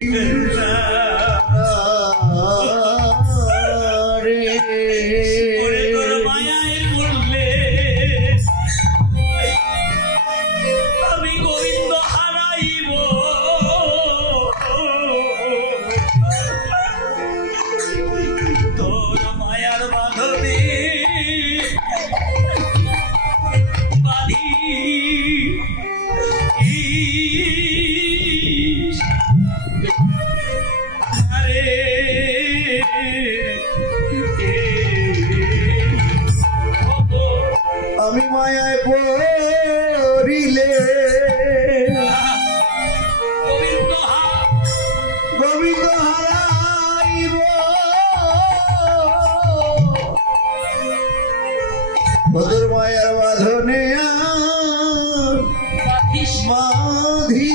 আমি মায়ায় পড়িলে গোবিন্দ হারাইব তোদের মায়ার বাঁধনে বাঁধি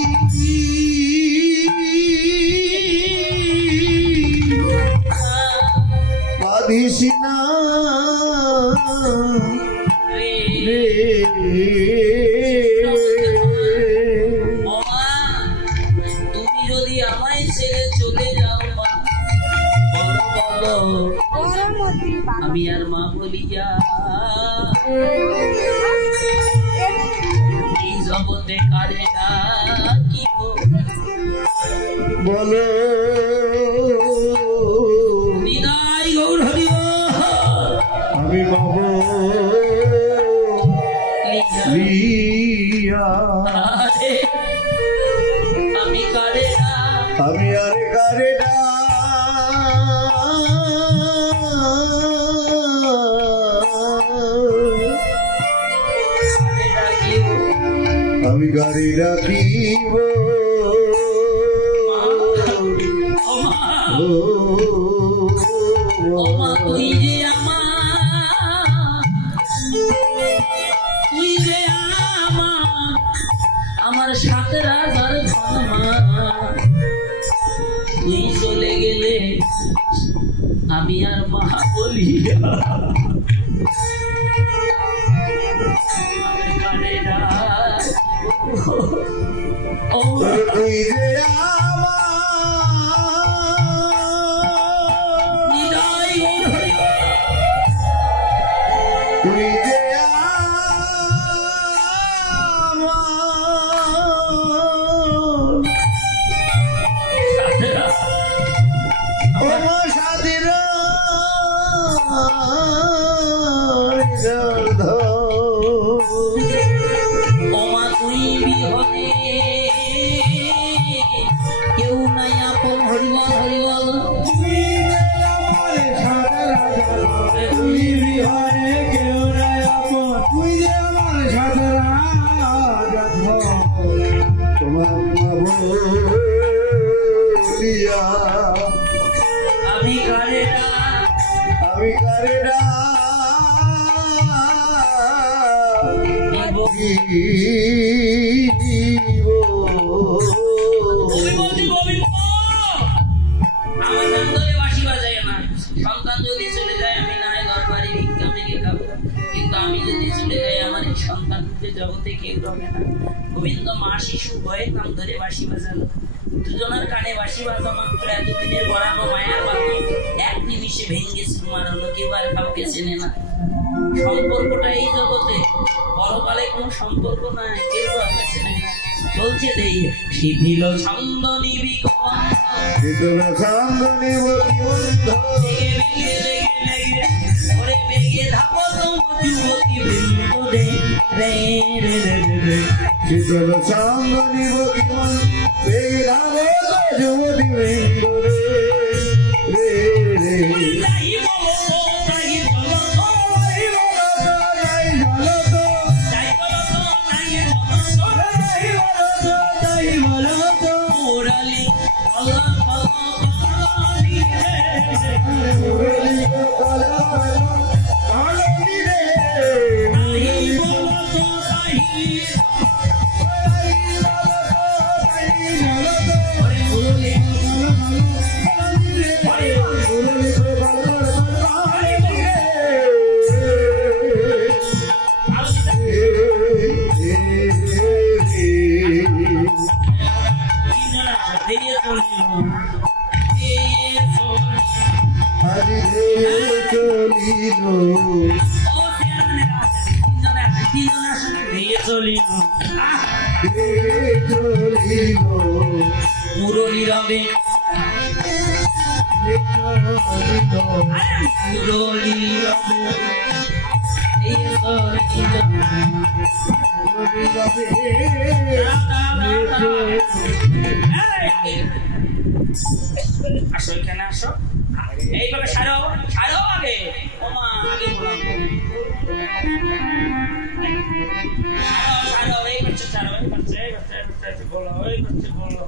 বাঁধিস না তুমি যদি আমায় ছেড়ে চলে যাও আমি আর মা বলি যা এই জগতে কারে ডাকিব বলো নিদাই গৌর হরি আমি বাবু আমি কারে আমি আর কারে আমি গাড়ি রাখিব তুই যে আমার সাথে রাজার তুই চলে গেলে আমি আর মা বলি তুই যে তুই যে কেউ নাই আপন হরিবল হরিবল কেউ নাই আপন তুই যে আমার সাথে তোমার বলিয়া আমি কারে সন্তান যদি চলে যায় আমি না হয় দরবারে ভিক্ষা মেঘে খাবো, কিন্তু আমি যদি চলে যাই আমার এই সন্তানকে জগতে কেউ রবে না। গোবিন্দ মা শিশু ভয়ে নাম ধরে বাঁশি বাজালো, দুজনের কানে বাঁশি বাজা মাত্র এতদিনের গড়ানো মায়ার বাঁধন এক নিমিষে ভেঙে সুমার হলো। কেউ আর কাউকে চেনে না, সম্পর্কটা এই জগতে পরকালে কোনো সম্পর্ক নাই, কেউ কাউকে চেনে না। চলছে দেই শিথিল ছন্দ নিবি শীতল সাঙ্গনি বকিমন বেগিরাবে যুবতী বৃন্দ রে রে Video আরে চলিল চলিল চলিল মুরলী রবে মুরলী রবে আসো এখানে আসো এইভাবে সারো সারো আগে ওমা আগে বললাম সারো সারো এই করছে সারো এই করছে বলো এই করছে বলো